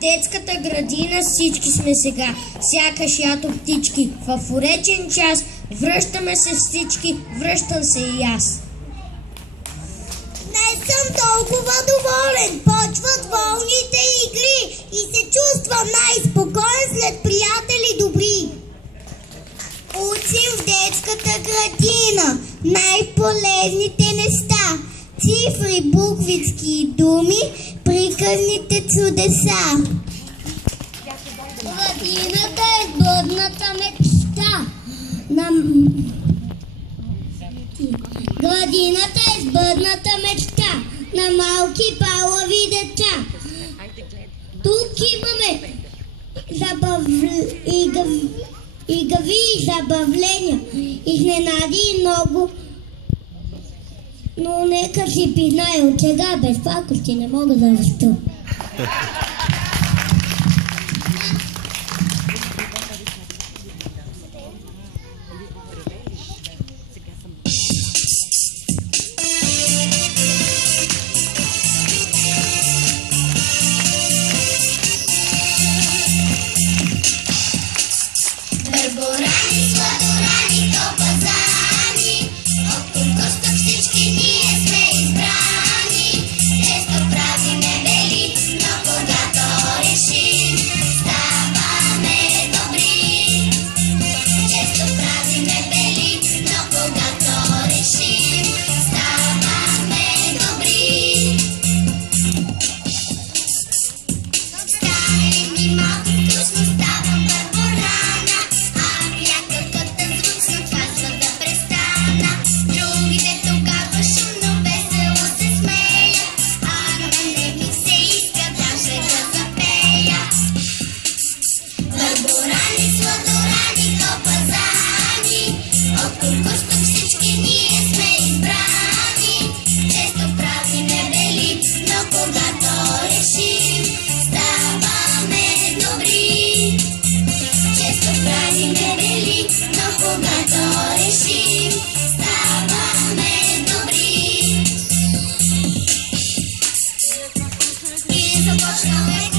детската градина всички сме сега, сякаш ято птички. В уречен час връщаме се всички, връщам се и аз. Не съм толкова доволен, почват волните игри и се чувствам най-спокоен след приятели добри. Учим в детската градина най-полезните неща, цифри, буквички и думи, приказните чудеса. Градината е сбъдната мечта Градината е сбъдната мечта на малки палави деца. Тук имаме играви и забавления, изненади и много, но нека си призная, от сега без пакости не мога да расту. Бърборани, сладорани, топазани, от конкурс всички ние сме избрани. Често правиме бели, но когато решим, ставаме добри. Често правиме бели, но когато решим, ставаме добри. Стане ми малко вкусно, ставам бърборана. Приятелката звучно казва да престана. Другите тогава шумно весело се смеят, а на мен не ми се иска даже да запея. Бърборани, сладорани, топазани, от конкурс тук всички ние сме избрани. Често правиме бели, но когато решим, ставаме добри. Често правиме бели, но когато решим, ставаме добри. И започнаме